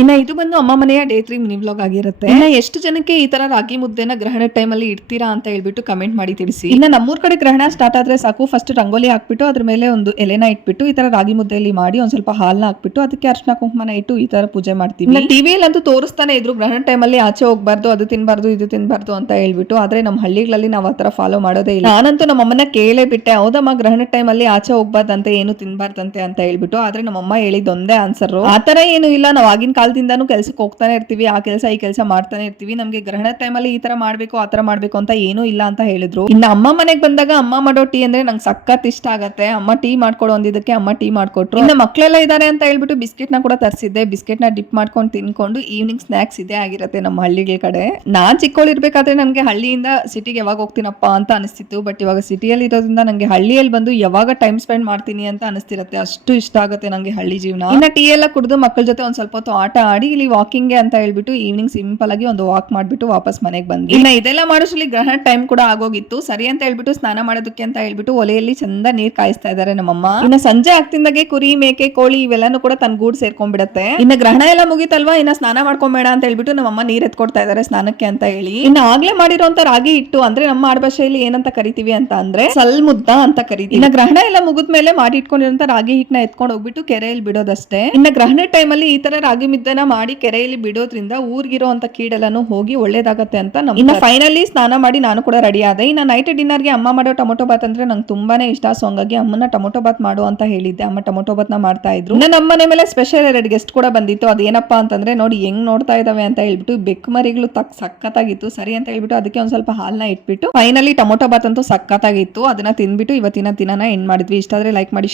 ಇನ್ನ ಇದು ಬಂದು ಅಮ್ಮ ಮನೆಯ ಡೇ 3 ಮಿನಿ ವ್ಲಾಗ್ ಆಗಿರುತ್ತೆ. ಇನ್ನ ಎಷ್ಟು ಜನಕ್ಕೆ ಈ ತರ ರಾಗಿ ಮುದ್ದೆನ ಗ್ರಹಣ ಟೈಮ್ ಅಲ್ಲಿ ಇಡ್ತೀರಾ ಅಂತ ಹೇಳ್ಬಿಟ್ಟು ಕಮೆಂಟ್ ಮಾಡಿ ತಿಳಿಸಿ. ಇನ್ನ ನಮ್ಮೂರ್ ಕಡೆ ಗ್ರಹಣ ಸ್ಟಾರ್ಟ್ ಆದ್ರೆ ಸಾಕು, ಫಸ್ಟ್ ರಂಗೋಲಿ ಹಾಕ್ಬಿಟ್ಟು ಅದ್ರ ಮೇಲೆ ಒಂದು ಎಲೆನ ಇಟ್ಬಿಟ್ಟು ಈ ತರ ರಾಗಿ ಮುದ್ದೆಯಲ್ಲಿ ಮಾಡಿ ಒಂದ್ ಸ್ವಲ್ಪ ಹಾಲ್ನ ಹಾಕ್ಬಿಟ್ಟು ಅದಕ್ಕೆ ಅರ್ಶನ ಕುಂಕುಮನ ಇಟ್ಟು ಈ ತರ ಪೂಜೆ ಮಾಡ್ತೀವಿ. ಟಿವಿಯಲ್ಲಿ ಅಂತೂ ತೋರಿಸ್ತಾನೆ ಇದ್ರು ಗ್ರಹಣ ಟೈಮ್ ಅಲ್ಲಿ ಆಚೆ ಹೋಗ್ಬಾರ್ದು, ಅದು ತಿನ್ಬಾರ್ದು ಇದು ತಿನ್ಬಾರ್ದು ಅಂತ ಹೇಳ್ಬಿಟ್ಟು. ಆದ್ರೆ ನಮ್ಮ ಹಳ್ಳಿಗಳಲ್ಲಿ ನಾವು ಆತರ ಫಾಲೋ ಮಾಡೋದೇ ಇಲ್ಲ. ನಾನಂತೂ ನಮ್ಮಮ್ಮನ ಕೇಳೇ ಬಿಟ್ಟೆ, ಹೌದಮ್ಮ ಗ್ರಹಣ ಟೈಮ್ ಅಲ್ಲಿ ಆಚೆ ಹೋಗ್ಬಾರ್ದಂತೆ, ಏನು ತಿನ್ಬಾರ್ದಂತೆ ಅಂತ ಹೇಳ್ಬಿಟ್ಟು. ಆದ್ರೆ ನಮ್ಮಮ್ಮ ಹೇಳಿದೊಂದೇ ಆನ್ಸರ್, ಆತರ ಏನು ಇಲ್ಲ, ನಾವ್ ಆಗಿನ ಕಾಲದಿಂದಾನು ಕೆಲ್ಸಕ್ಕೆ ಹೋಗ್ತಾನೆ ಇರ್ತೀವಿ, ಆ ಕೆಲಸ ಈ ಕೆಲಸ ಮಾಡ್ತಾನೆ ಇರ್ತೀವಿ, ನಮ್ಗೆ ಗ್ರಹಣ ಟೈಮ್ ಅಲ್ಲಿ ಈ ತರ ಮಾಡ್ಬೇಕು ಆ ತರ ಮಾಡ್ಬೇಕು ಅಂತ ಏನೂ ಇಲ್ಲ ಅಂತ ಹೇಳಿದ್ರು. ಇನ್ನು ಅಮ್ಮ ಮನೆಗ್ ಬಂದಾಗ ಅಮ್ಮ ಮಾಡೋ ಟೀ ಅಂದ್ರೆ ನಂಗೆ ಸಖತ್ ಇಷ್ಟ ಆಗತ್ತೆ. ಅಮ್ಮ ಟೀ ಮಾಡ್ಕೊಡೋ ಅಂದಿದ್ದಕ್ಕೆ ಅಮ್ಮ ಟೀ ಮಾಡ್ಕೊಟ್ರು. ಇನ್ನು ಮಕ್ಳೆಲ್ಲ ಇದಾರೆ ಅಂತ ಹೇಳ್ಬಿಟ್ಟು ಬಿಸ್ಕೆಟ್ ನ ಕೂಡ ತರಿಸಿದ್ದೆ. ಬಿಸ್ಕೆಟ್ ನ ಡಿಪ್ ಮಾಡ್ಕೊಂಡು ತಿನ್ಕೊಂಡು ಈವ್ನಿಂಗ್ ಸ್ನಾಕ್ಸ್ ಇದೇ ಆಗಿರುತ್ತೆ ನಮ್ಮ ಹಳ್ಳಿಗಳ ಕಡೆ. ನಾನ್ ಚಿಕ್ಕವಳಿರ್ಬೇಕಾದ್ರೆ ನನ್ಗೆ ಹಳ್ಳಿಯಿಂದ ಸಿಟಿಗೆ ಯಾವಾಗ ಹೋಗ್ತೀನಪ್ಪ ಅಂತ ಅನಿಸ್ತಿತ್ತು. ಬಟ್ ಇವಾಗ ಸಿಟಿಯಲ್ಲಿ ಇರೋದ್ರಿಂದ ನಂಗೆ ಹಳ್ಳಿಯಲ್ಲಿ ಬಂದು ಯಾವಾಗ ಟೈಮ್ ಸ್ಪೆಂಡ್ ಮಾಡ್ತೀನಿ ಅಂತ ಅನಿಸ್ತಿರತ್ತೆ. ಅಷ್ಟು ಇಷ್ಟ ಆಗುತ್ತೆ ನಂಗೆ ಹಳ್ಳಿ ಜೀವನ. ಇನ್ನ ಟೀ ಎಲ್ಲ ಕುಡಿದು ಮಕ್ಕಳ ಜೊತೆ ಒಂದ್ ಸ್ವಲ್ಪ ಹೊತ್ತು ಆಟ ಆಡಿ ಇಲ್ಲಿ ವಾಕಿಂಗ್ ಅಂತ ಹೇಳ್ಬಿಟ್ಟು ಈವ್ನಿಂಗ್ ಸಿಂಪಲ್ ಆಗಿ ಒಂದು ವಾಕ್ ಮಾಡ್ಬಿಟ್ಟು ವಾಪಸ್ ಮನೆಗೆ ಬಂದ್ವಿ. ಇನ್ನ ಇದೆಲ್ಲ ಮಾಡೋಷ್ಟ್ರಲ್ಲಿ ಗ್ರಹಣ ಟೈಮ್ ಕೂಡ ಆಗೋಗಿತ್ತು. ಸರಿ ಅಂತ ಹೇಳ್ಬಿಟ್ಟು ಸ್ನಾನ ಮಾಡೋದಕ್ಕೆ ಅಂತ ಹೇಳ್ಬಿಟ್ಟು ಒಲೆಯಲ್ಲಿ ಚಂದ ನೀರ್ ಕಾಯಿಸ್ತಾ ಇದಾರೆ ನಮ್ಮಮ್ಮ. ಇನ್ನ ಸಂಜೆ ಆಗ್ತಿಂದಾಗೆ ಕುರಿ ಮೇಕೆ ಕೋಳಿ ಇವೆಲ್ಲಾನು ಕೂಡ ತನ್ನ ಗೂಡ್ ಸೇರ್ಕೊಂಡ್ಬಿಡತ್ತೆ. ಇನ್ನ ಗ್ರಹಣ ಎಲ್ಲ ಮುಗಿತಲ್ವಾ, ಇನ್ನ ಸ್ನಾನ ಮಾಡ್ಕೊಂಬೇಡ ಅಂತ ಹೇಳ್ಬಿಟ್ಟು ನಮ್ಮಮ್ಮ ನೀರ್ ಎತ್ಕೊಡ್ತಾ ಇದಾರೆ ಸ್ನಾನಕ್ಕೆ ಅಂತ ಹೇಳಿ. ಇನ್ನ ಆಗ್ಲೇ ಮಾಡಿರೋಂತ ರಾಗಿ ಹಿಟ್ಟು ಅಂದ್ರೆ ನಮ್ಮ ಆಡ್ಭಾಷೆಯಲ್ಲಿ ಏನಂತ ಕರಿತೀವಿ ಅಂತ ಅಂದ್ರೆ ಸಲ್ ಮುದ್ದ ಅಂತ ಕರಿತೀವಿ. ಇನ್ನ ಗ್ರಹಣ ಎಲ್ಲ ಮುಗಿದ್ಮೇಲೆ ಮಾಡಿ ಇಟ್ಕೊಂಡಿರೋಂತ ರಾಗಿ ಹಿಟ್ಟನ್ನ ಎತ್ಕೊಂಡು ಹೋಗ್ಬಿಟ್ಟು ಕೆರೆಯಲ್ಲಿ ಬಿಡೋದಷ್ಟೇ. ಇನ್ನ ಗ್ರಹಣ ಟೈಮ್ ಅಲ್ಲಿ ಈ ತರ ರಾಗಿ ಮುದ್ದೆನ ಮಾಡಿ ಕೆರೆಯಲ್ಲಿ ಬಿಡೋದ್ರಿಂದ ಊರ್ಗಿರೋ ಅಂತ ಕೀಡೆಲ್ಲಾನು ಹೋಗಿ ಒಳ್ಳೇದಾಗತ್ತೆ ಅಂತ ಇನ್ನ ಫೈನಲಿ ಸ್ನಾನ ಮಾಡಿ ನಾನು ಕೂಡ ರೆಡಿ ಆದೆ. ಇನ್ನ ನೈಟ್ ಡಿನ್ನರ್ಗೆ ಅಮ್ಮ ಮಾಡೋ ಟೊಮೊಟೊ ಬಾತ್ ಅಂದ್ರೆ ನಂಗೆ ತುಂಬಾನೇ ಇಷ್ಟ. ಸೊ ಹಂಗಾಗಿ ಅಮ್ಮನ ಟೊಮೊಟೊ ಬಾತ್ ಮಾಡು ಅಂತ ಹೇಳಿದ್ದೆ. ಅಮ್ಮ ಟೊಮೊಟೊ ಬಾತ್ ನ ಮಾಡ್ತಾ ಇದ್ರು. ಇನ್ನ ನಮ್ಮ ಮನೆ ಮೇಲೆ ಸ್ಪೆಷಲ್ 2 ಗೆಸ್ಟ್ ಕೂಡ ಬಂದಿತ್ತು. ಅದೇನಪ್ಪಾ ಅಂತಂದ್ರೆ ನೋಡಿ ಹೆಂಗ್ ನೋಡ್ತಾ ಇದಾವೆ ಅಂತ ಹೇಳ್ಬಿಟ್ಟು ಬೆಕ್ಕು ಮರಿಗಳು ಸಕ್ಕತ್ತಾಗಿತ್ತು. ಸರಿ ಅಂತ ಹೇಳ್ಬಿಟ್ಟು ಅದಕ್ಕೆ ಒಂದ್ ಸ್ವಲ್ಪ ಹಾಲ್ನ ಇಟ್ಬಿಟ್ಟು ಫೈನಲಿ ಟೊಮೊಟೊ ಬಾತ್ ಅಂತೂ ಸಕ್ಕತ್ತಾಗಿತ್ತು. ಅದನ್ನ ತಿನ್ಬಿಟ್ಟು ಇವತ್ತಿನ ದಿನನ ಎಂಡ್ ಮಾಡಿದ್ವಿ. ಇಷ್ಟ ಆದ್ರೆ ಲೈಕ್ ಮಾಡಿ.